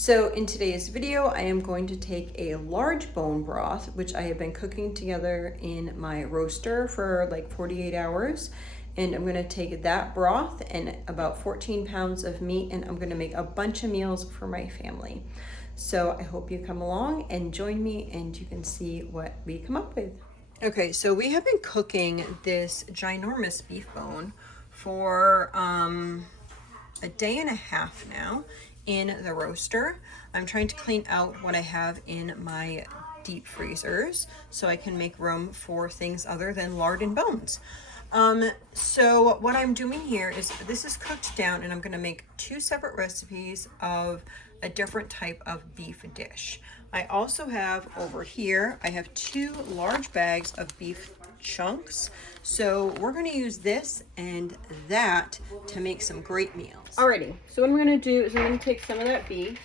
So in today's video, I am going to take a large bone broth, which I have been cooking together in my roaster for like 48 hours. And I'm gonna take that broth and about 14 pounds of meat, and I'm gonna make a bunch of meals for my family. So I hope you come along and join me and you can see what we come up with. Okay, so we have been cooking this ginormous beef bone for a day and a half now in the roaster. I'm trying to clean out what I have in my deep freezers so I can make room for things other than lard and bones. So what I'm doing here is this is cooked down, and I'm going to make two separate recipes of a different type of beef dish. I also have over here, I have two large bags of beef chunks. So we're going to use this and that to make some great meals. Alrighty, so what I'm going to do is I'm going to take some of that beef.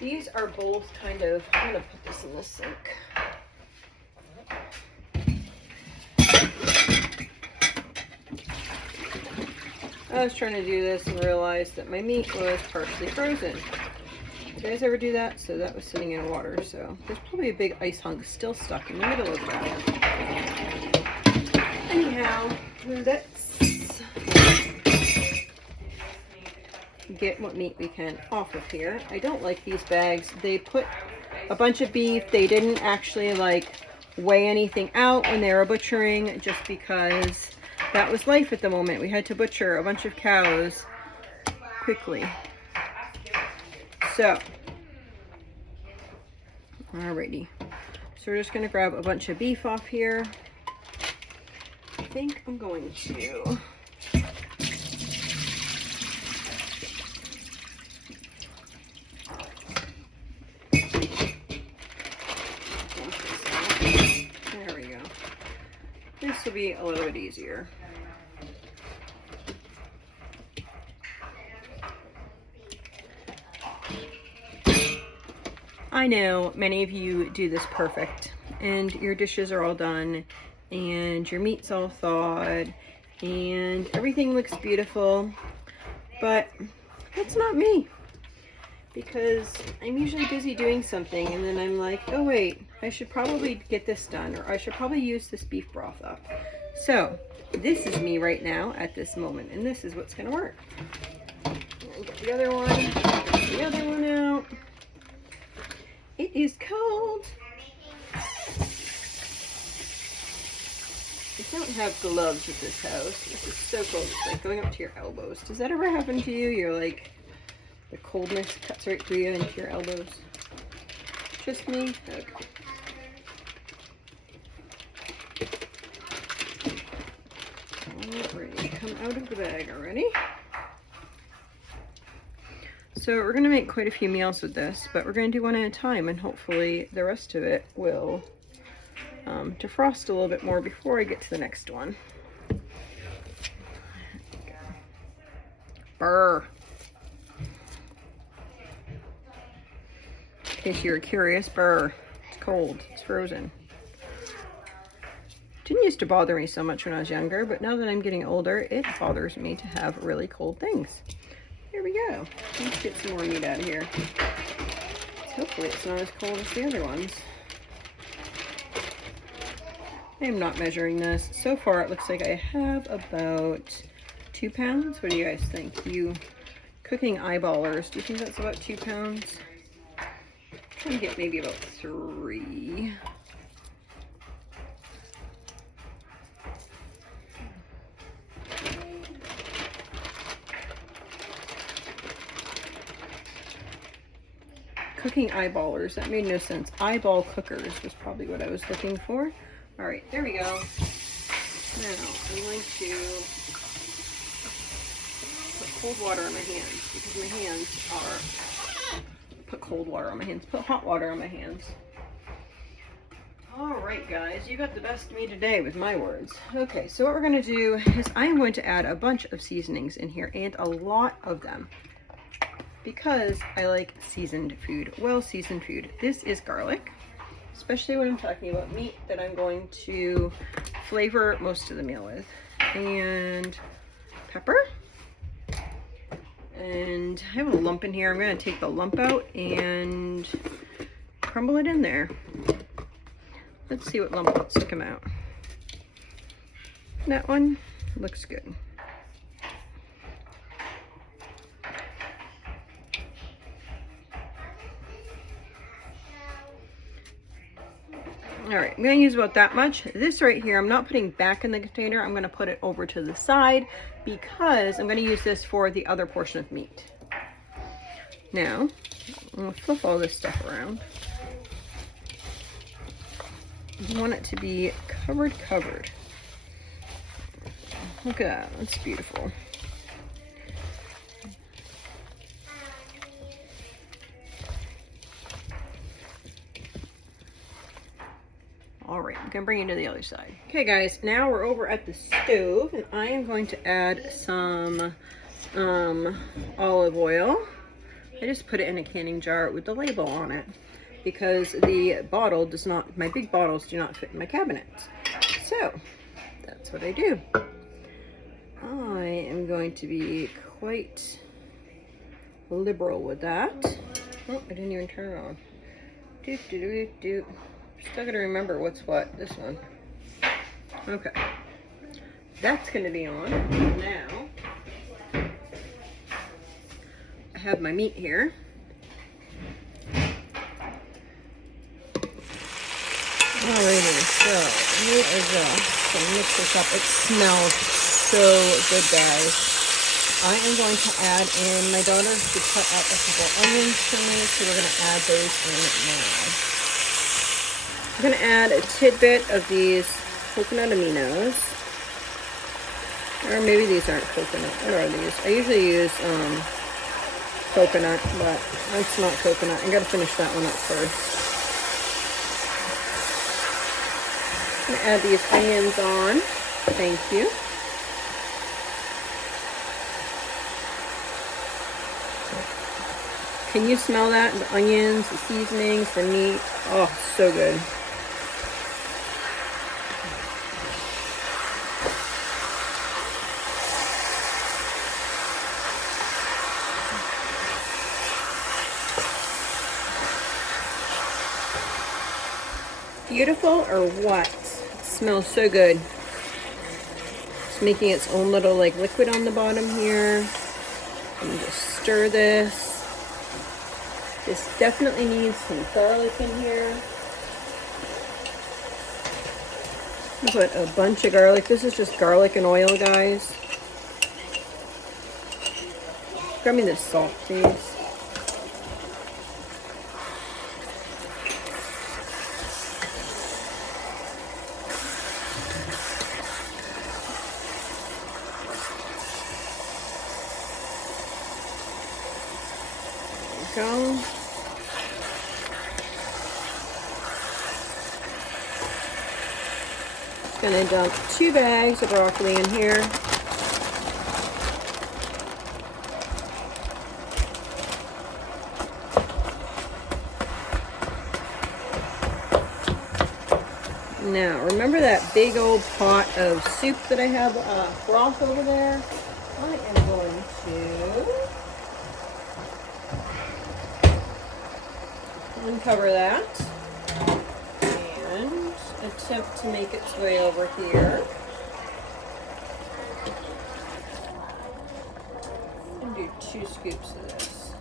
These are both kind of, I'm going to put this in the sink. I was trying to do this and realized that my meat was partially frozen. You guys ever do that? So that was sitting in water, so there's probably a big ice hunk still stuck in the middle of that. Anyhow, let's get what meat we can off of here. I don't like these bags. They put a bunch of beef. They didn't actually like weigh anything out when they were butchering, just because that was life at the moment. We had to butcher a bunch of cows quickly. So, alrighty. So we're just gonna grab a bunch of beef off here. I think I'm going to there we go. This will be a little bit easier. I know many of you do this perfect, and your dishes are all done, and your meat's all thawed, and everything looks beautiful, but that's not me, because I'm usually busy doing something, and then I'm like, oh wait, I should probably get this done, or I should probably use this beef broth up. So this is me right now at this moment, and this is what's gonna work. Get the other one out. It is cold. I don't have gloves at this house. This is so cold. It's like going up to your elbows. Does that ever happen to you? You're like, the coldness cuts right through you into your elbows. Just me? Okay. Alright, come out of the bag already. So we're going to make quite a few meals with this, but we're going to do one at a time, and hopefully the rest of it will defrost a little bit more before I get to the next one. Brr. In case you were curious, brr. It's cold. It's frozen. Didn't used to bother me so much when I was younger, but now that I'm getting older, it bothers me to have really cold things. Here we go. Let's get some more meat out of here. Hopefully it's not as cold as the other ones. I am not measuring this. So far it looks like I have about 2 pounds. What do you guys think? You cooking eyeballers, do you think that's about 2 pounds? I'm trying to get maybe about 3. Cooking eyeballers, that made no sense. Eyeball cookers was probably what I was looking for. All right, there we go. Now I'm going to put cold water on my hands, because my hands are, put cold water on my hands, put hot water on my hands. All right, guys, you got the best of me today with my words. Okay, so what we're gonna do is I'm going to add a bunch of seasonings in here, and a lot of them, because I like seasoned food, well-seasoned food. This is garlic, especially when I'm talking about meat that I'm going to flavor most of the meal with. And pepper, And I have a lump in here. I'm going to take the lump out and crumble it in there. Let's see what lump wants to come out. That one looks good. All right, I'm gonna use about that much. This right here, I'm not putting back in the container. I'm gonna put it over to the side because I'm gonna use this for the other portion of meat. Now, I'm gonna flip all this stuff around. I want it to be covered. Look at that, that's beautiful. All right, I'm gonna bring it to the other side. Okay guys, now we're over at the stove and I am going to add some olive oil. I just put it in a canning jar with the label on it because the bottle does not, my big bottles do not fit in my cabinet. So that's what I do. I am going to be quite liberal with that. Oh, I didn't even turn it on. Still gotta remember what's what. This one. Okay. That's gonna be on. Now, I have my meat here. Alrighty, so here I go. So mix this up. It smells so good, guys. I am going to add in, my daughter just cut out a couple onions for me, so we're gonna add those in now. I'm going to add a tidbit of these coconut aminos. Or maybe these aren't coconut. What are these? I usually use coconut, but that's not coconut. I got to finish that one up first. I'm going to add these onions on. Thank you. Can you smell that? The onions, the seasonings, the meat. Oh, so good. Beautiful or what? It smells so good. It's making its own little like liquid on the bottom here. And just stir this. This definitely needs some garlic in here. Put a bunch of garlic. This is just garlic and oil, guys. Grab me this salt, please. Go. Gonna dump 2 bags of broccoli in here. Now, remember that big old pot of soup that I have broth over there? I am going to uncover that and attempt to make its way over here. And do 2 scoops of this.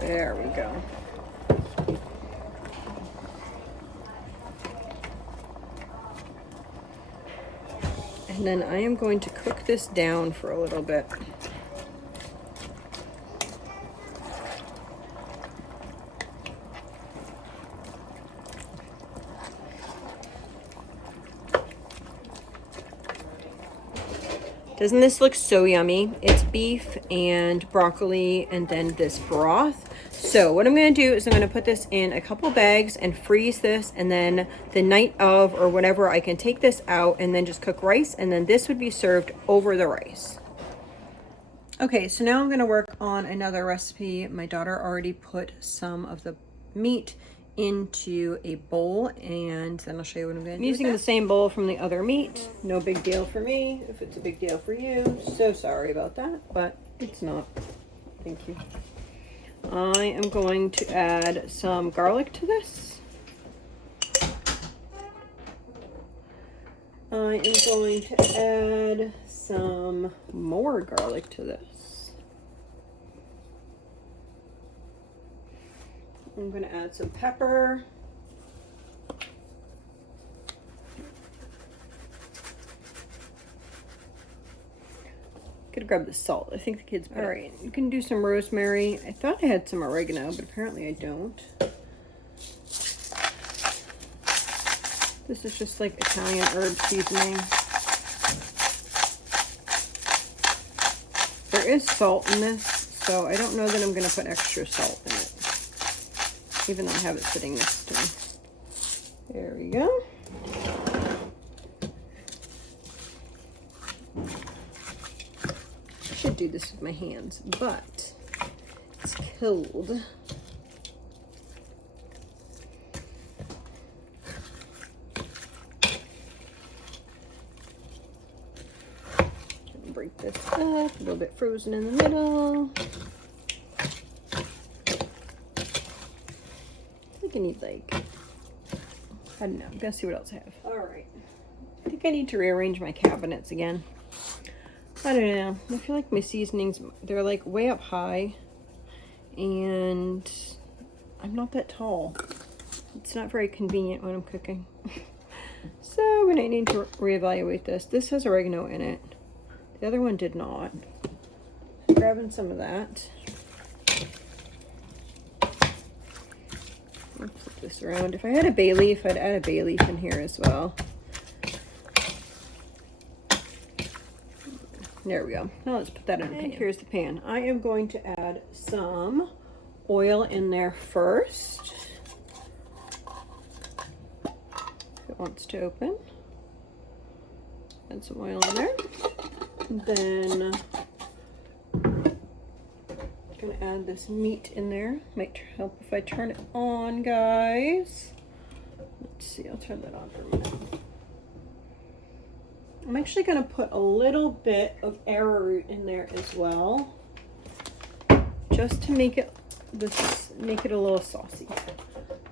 There we go. And then I am going to cook this down for a little bit. Doesn't this look so yummy? It's beef and broccoli and then this broth. So what I'm going to do is I'm going to put this in a couple bags and freeze this, and then the night of or whatever I can take this out and then just cook rice, and then this would be served over the rice. Okay, so now I'm going to work on another recipe. My daughter already put some of the meat into a bowl, and then I'll show you what I'm going to do. I'm using the same bowl from the other meat. No big deal for me. If it's a big deal for you, so sorry about that, but it's not. Thank you. I am going to add some garlic to this. I am going to add some more garlic to this. I'm going to add some pepper. Could grab the salt. I think the kids. All right, you can do some rosemary. I thought I had some oregano, but apparently I don't. This is just like Italian herb seasoning. There is salt in this, so I don't know that I'm going to put extra salt in it, even though I have it sitting next to me. There we go. I should do this with my hands, but it's cold. Break this up, a little bit frozen in the middle. I think I need like, I don't know, I'm gonna see what else I have. All right, I think I need to rearrange my cabinets again. I don't know, I feel like my seasonings, they're like way up high, and I'm not that tall. It's not very convenient when I'm cooking. So I'm gonna need to reevaluate this. This has oregano in it. The other one did not. Grabbing some of that. I'll flip this around. If I had a bay leaf, I'd add a bay leaf in here as well. There we go. Now let's put that in a pan. Here's the pan. I am going to add some oil in there first. If it wants to open. Add some oil in there. Then I'm gonna add this meat in there. Might help if I turn it on, guys. Let's see, I'll turn that on for a minute. I'm actually gonna put a little bit of arrowroot in there as well, just to make it a little saucy.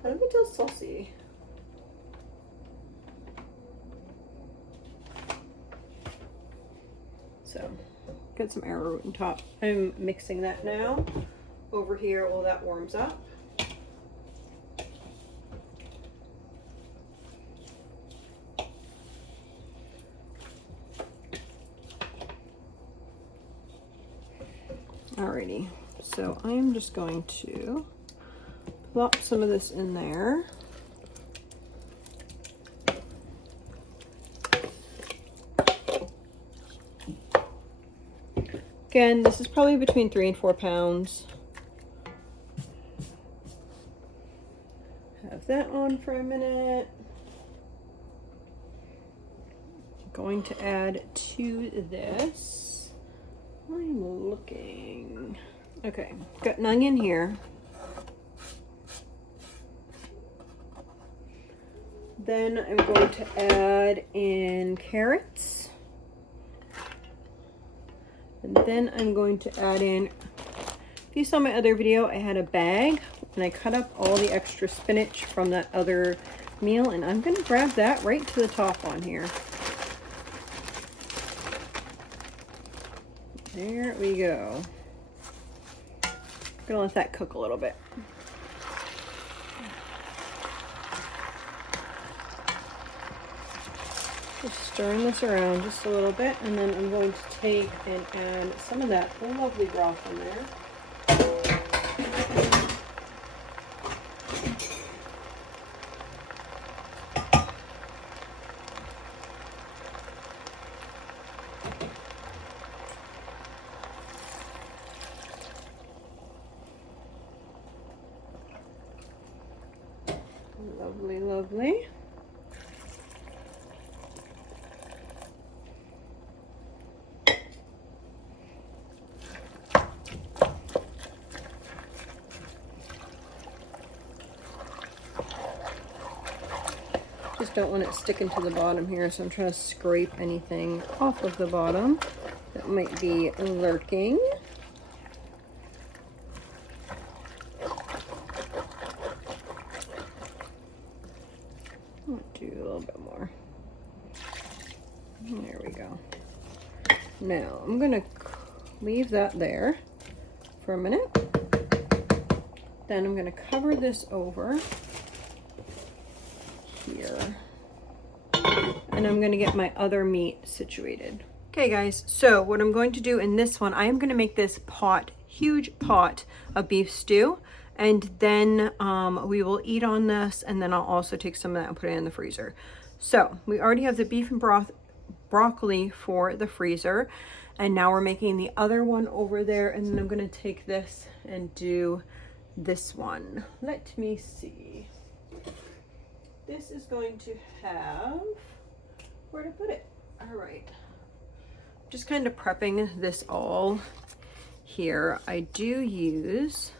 A little saucy. So, get some arrowroot on top. I'm mixing that now over here while that warms up. Alrighty, so I am just going to plop some of this in there. Again, this is probably between 3 and 4 pounds. Have that on for a minute. I'm going to add to this. I'm looking. Okay, got an onion here. Then I'm going to add in carrots. And then I'm going to add in, if you saw my other video, I had a bag and I cut up all the extra spinach from that other meal, and I'm going to grab that right to the top on here. There we go. I'm going to let that cook a little bit. Just stirring this around just a little bit, and then I'm going to take and add some of that lovely broth in there. Lovely, lovely. don't want it sticking to the bottom here, so I'm trying to scrape anything off of the bottom that might be lurking. I'll do a little bit more. There we go. Now I'm gonna leave that there for a minute. Then I'm gonna cover this over here. And I'm gonna get my other meat situated. Okay guys, so what I'm going to do in this one, I am gonna make this pot, huge pot of beef stew. And then we will eat on this, and then I'll also take some of that and put it in the freezer. So we already have the beef and broccoli for the freezer. And now we're making the other one over there, and then I'm gonna take this and do this one. Let me see. This is going to have, where to put it? All right. Just kind of prepping this all here. I do use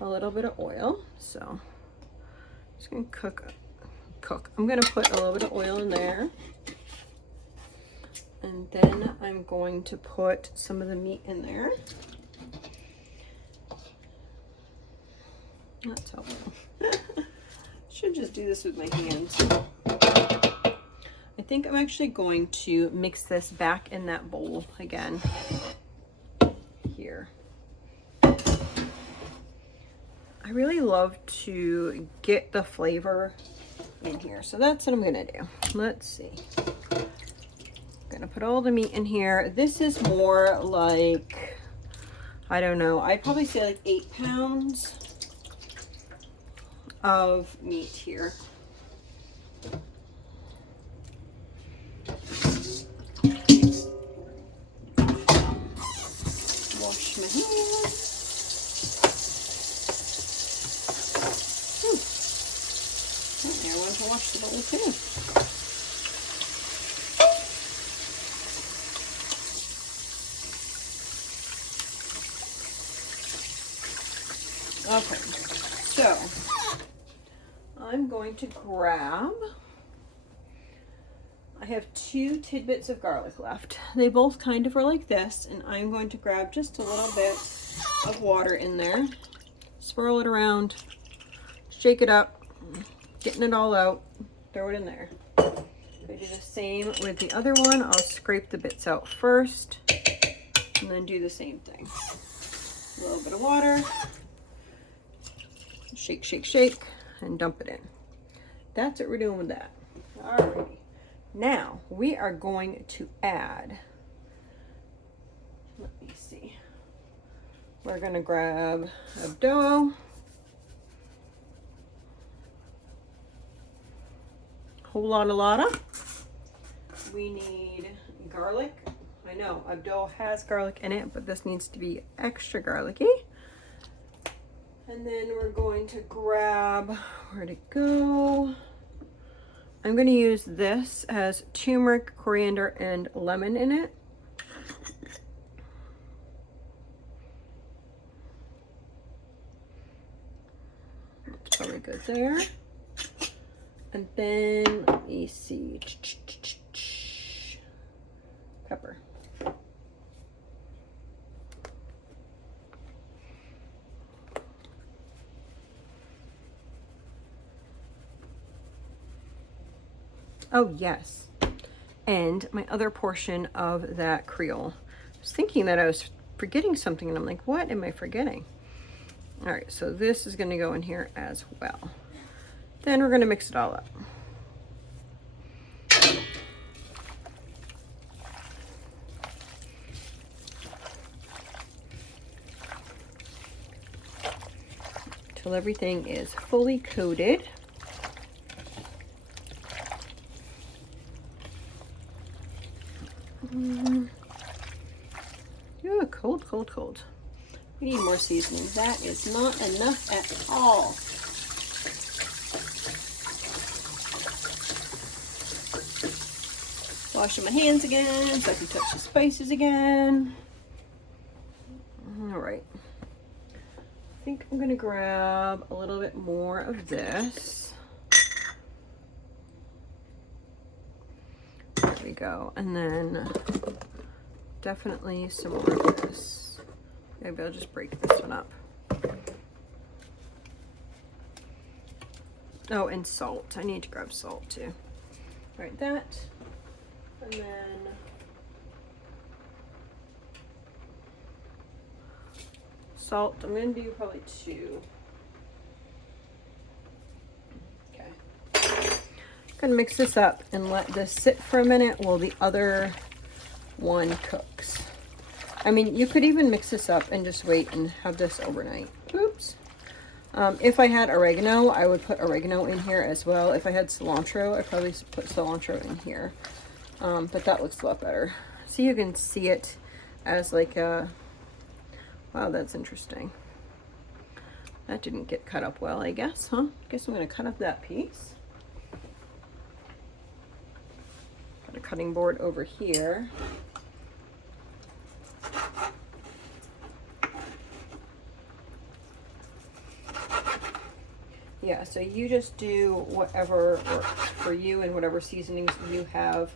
a little bit of oil, so just gonna cook. I'm gonna put a little bit of oil in there, and then I'm going to put some of the meat in there. That's helpful. Should just do this with my hands. I think I'm actually going to mix this back in that bowl again here. I really love to get the flavor in here, so that's what I'm gonna do. Let's see. I'm gonna put all the meat in here. This is more like, I don't know, I'd probably say like 8 pounds of meat here. Wash my hands. I want to wash the bowl too. Okay, so I'm going to grab, I have 2 tidbits of garlic left. They both kind of are like this, and I'm going to grab just a little bit of water in there, swirl it around, shake it up, getting it all out, throw it in there. I do the same with the other one. I'll scrape the bits out first, and then do the same thing. A little bit of water, shake, shake, shake, and dump it in. That's what we're doing with that. Alrighty. Now we are going to add, let me see. We're gonna grab a dough. Whole lotta. We need garlic. I know Abdul has garlic in it, but this needs to be extra garlicky. And then we're going to grab, where'd it go? I'm going to use this as turmeric, coriander, and lemon in it. That's probably good there. And then, let me see, pepper. Oh yes, and my other portion of that Creole. I was thinking that I was forgetting something, and I'm like, what am I forgetting? All right, so this is gonna go in here as well. Then we're gonna mix it all up. Till everything is fully coated. Ooh, cold, cold, cold. We need more seasoning. That is not enough at all. Washing my hands again so I can touch the spices again. All right. I think I'm gonna grab a little bit more of this. we go. And then definitely some more of this. Maybe I'll just break this one up. Oh, and salt. I need to grab salt too. All right, that. And then salt. I'm going to do probably 2. Okay. Gonna mix this up and let this sit for a minute while the other one cooks. I mean, you could even mix this up and just wait and have this overnight. Oops. If I had oregano, I would put oregano in here as well. If I had cilantro, I'd probably put cilantro in here. But that looks a lot better. So you can see it as like a, wow, that's interesting. That didn't get cut up well, I guess, huh? Guess I'm gonna cut up that piece. Got a cutting board over here. Yeah, so you just do whatever works for you and whatever seasonings you have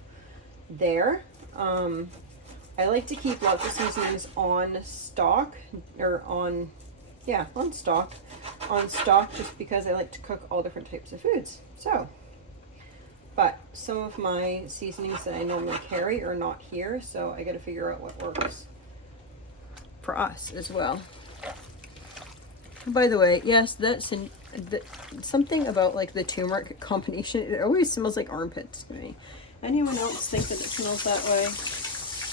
there. I like to keep lots of seasonings on stock, or on stock just because I like to cook all different types of foods. So, but some of my seasonings that I normally carry are not here, so I got to figure out what works for us as well. By the way, yes, that's something about like the turmeric combination. It always smells like armpits to me. Anyone else think that it smells that way?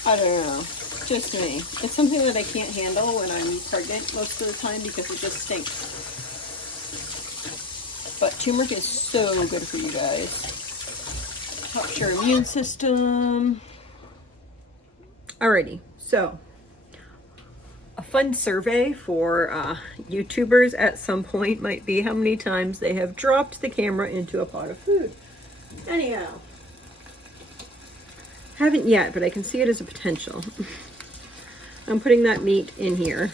I don't know. Just me. It's something that I can't handle when I'm pregnant most of the time because it just stinks. But turmeric is so good for you guys. Helps your immune system. Alrighty, so a fun survey for YouTubers at some point might be how many times they have dropped the camera into a pot of food. Anyhow, haven't yet, but I can see it as a potential. I'm putting that meat in here.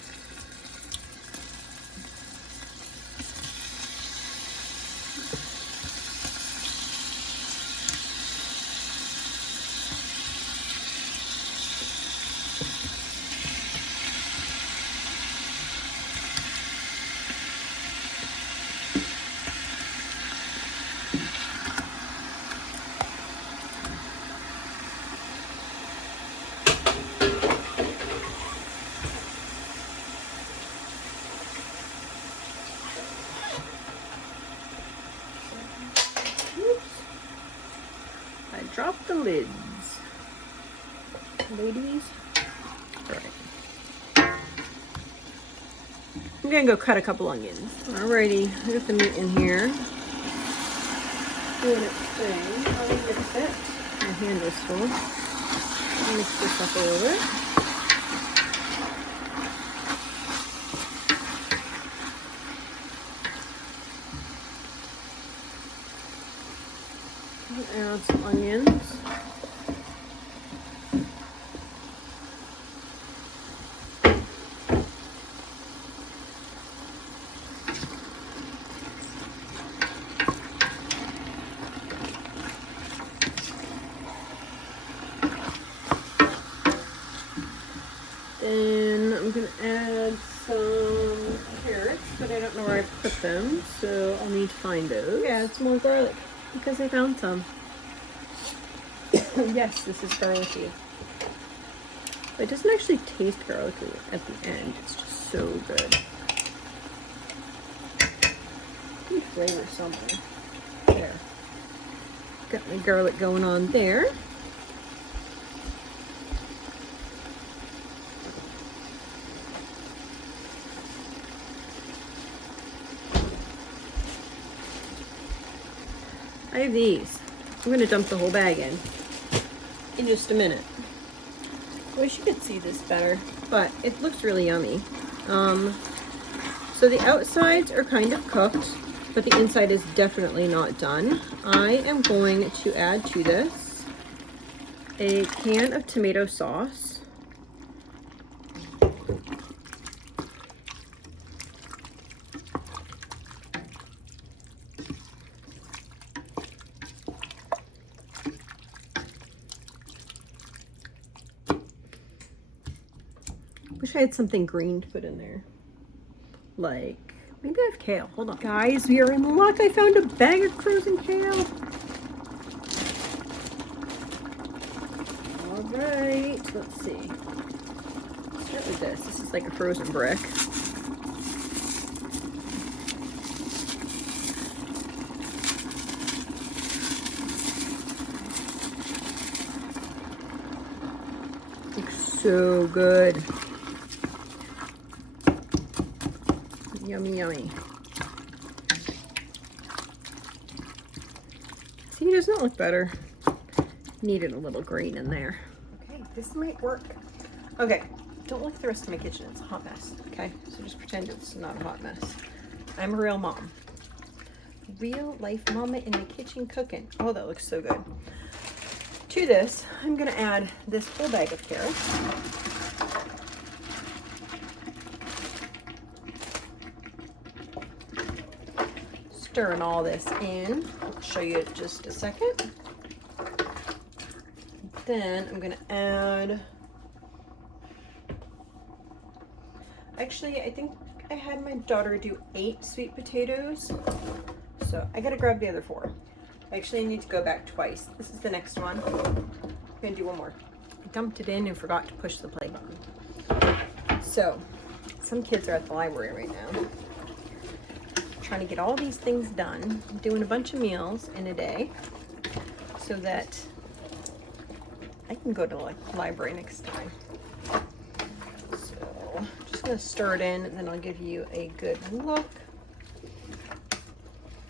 Drop the lids, ladies. All right. I'm gonna go cut a couple onions. Alrighty, I got the meat in here. Doing its thing. I'll mix it. My hand is full. I'll mix this up a little bit. Add some onions. Then I'm going to add some carrots, but I don't know where I put them, so I'll need to find those. Yeah, add some more garlic because I found some. Yes, this is garlicky. It doesn't actually taste garlicky at the end. It's just so good. Need flavor somewhere. There. Got my garlic going on there. I have these. I'm going to dump the whole bag in just a minute. I wish you could see this better, but it looks really yummy. So the outsides are kind of cooked, but the inside is definitely not done. I am going to add to this a can of tomato sauce. Wish I had something green to put in there. Like, maybe I have kale. Hold on. Guys, we are in luck. I found a bag of frozen kale. All right, let's see. Let's start with this. This is like a frozen brick. Looks so good. Yummy, yummy. See, does not look better. Needed a little green in there. Okay, this might work. Okay, don't look at the rest of my kitchen. It's a hot mess, okay? So just pretend it's not a hot mess. I'm a real mom. Real life mama in the kitchen cooking. Oh, that looks so good. To this, I'm gonna add this whole bag of carrots. Stirring all this in. I'll show you in just a second. Then I'm gonna add, actually I think I had my daughter do 8 sweet potatoes, so I gotta grab the other 4. I actually need to go back twice. This is the next one. I'm gonna do one more. I dumped it in and forgot to push the play button. So some kids are at the library right now, trying to get all these things done, doing a bunch of meals in a day so that I can go to the library next time. So just gonna stir it in and then I'll give you a good look.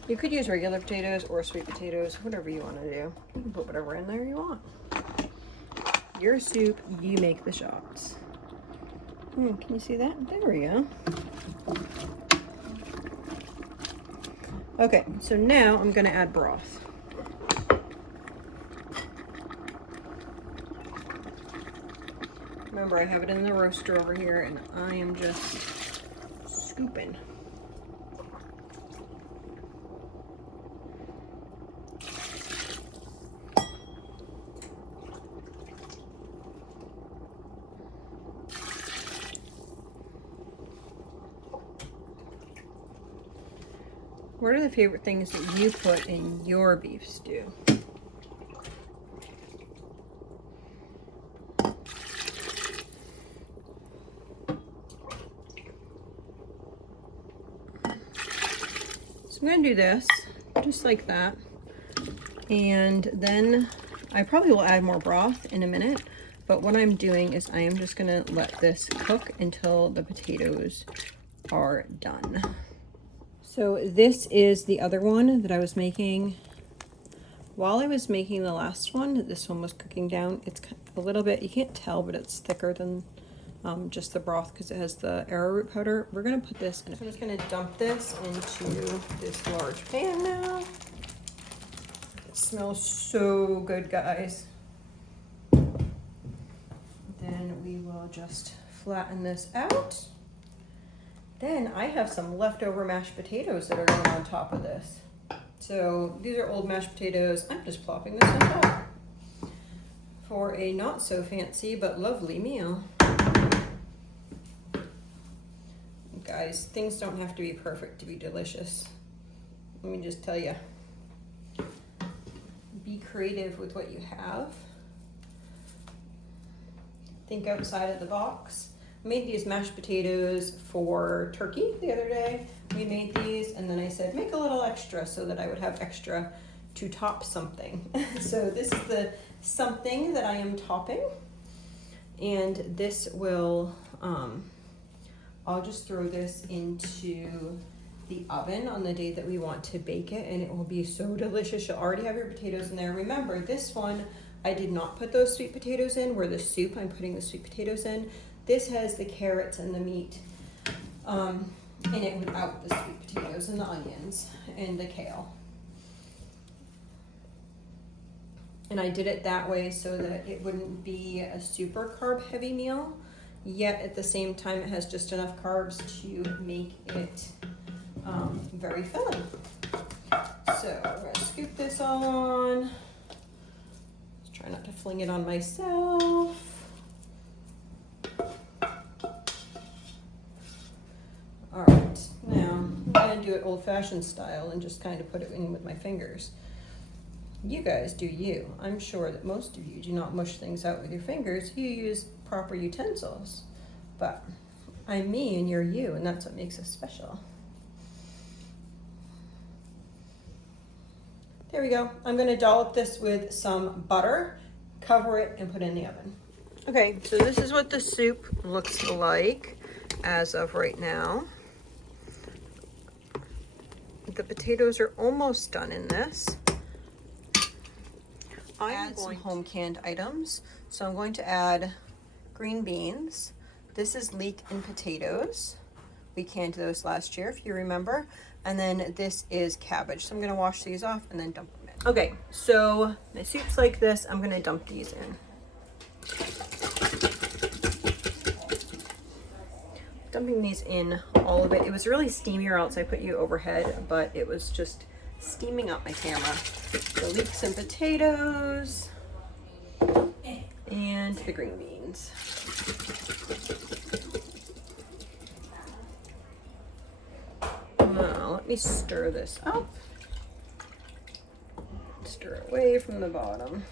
You could use regular potatoes or sweet potatoes, whatever you want to do. You can put whatever in there you want. Your soup, you make the shots. Can you see that? There we go. Okay, so now I'm gonna add broth. Remember, I have it in the roaster over here and I am just scooping. What are the favorite things that you put in your beef stew? So I'm going to do this just like that, and then I probably will add more broth in a minute, but what I'm doing is I am just going to let this cook until the potatoes are done. So this is the other one that I was making. While I was making the last one, this one was cooking down. It's a little bit, you can't tell, but it's thicker than just the broth because it has the arrowroot powder. We're gonna put this in. So I'm just gonna dump this into this large pan now. It smells so good, guys. Then we will just flatten this out. Then I have some leftover mashed potatoes that are going on top of this. So these are old mashed potatoes. I'm just plopping this on top for a not so fancy but lovely meal. Guys, things don't have to be perfect to be delicious. Let me just tell you. Be creative with what you have. Think outside of the box. I made these mashed potatoes for turkey the other day. We made these and then I said make a little extra so that I would have extra to top something. So this is the something that I am topping, and this will I'll just throw this into the oven on the day that we want to bake it, and it will be so delicious. You'll already have your potatoes in there. Remember, this one I did not put those sweet potatoes in, where the soup I'm putting the sweet potatoes in. This has the carrots and the meat in it without the sweet potatoes and the onions and the kale. And I did it that way so that it wouldn't be a super carb heavy meal, yet at the same time it has just enough carbs to make it very filling. So we're gonna scoop this all on. Let's try not to fling it on myself. old-fashioned style and just kind of put it in with my fingers. You guys do you. I'm sure that most of you do not mush things out with your fingers. You use proper utensils. But I'm me and you're you, and that's what makes us special. There we go. I'm going to dollop this with some butter, cover it, and put it in the oven. Okay, so this is what the soup looks like as of right now. The potatoes are almost done in this. I add some home canned items. So I'm going to add green beans. This is leek and potatoes. We canned those last year, if you remember. And then this is cabbage. So I'm gonna wash these off and then dump them in. Okay, so my soup's like this. I'm gonna dump these in. Dumping these in, all of it. It was really steamy, or else I put you overhead, but it was just steaming up my camera. The leeks and potatoes and the green beans. Now, let me stir this up. Stir it away from the bottom.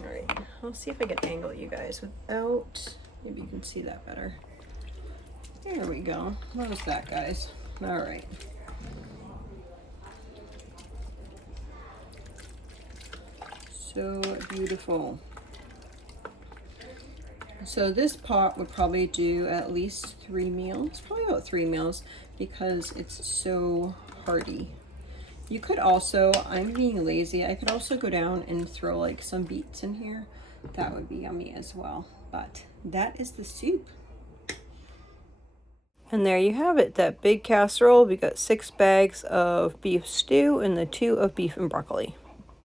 All right, I'll see if I can angle you guys without, maybe you can see that better. There we go. What was that, guys? All right. So beautiful. So this pot would probably do at least 3 meals, probably about 3 meals, because it's so hearty. You could also, I'm being lazy, I could also go down and throw like some beets in here. That would be yummy as well. But that is the soup. And there you have it, that big casserole. We got 6 bags of beef stew and the 2 of beef and broccoli.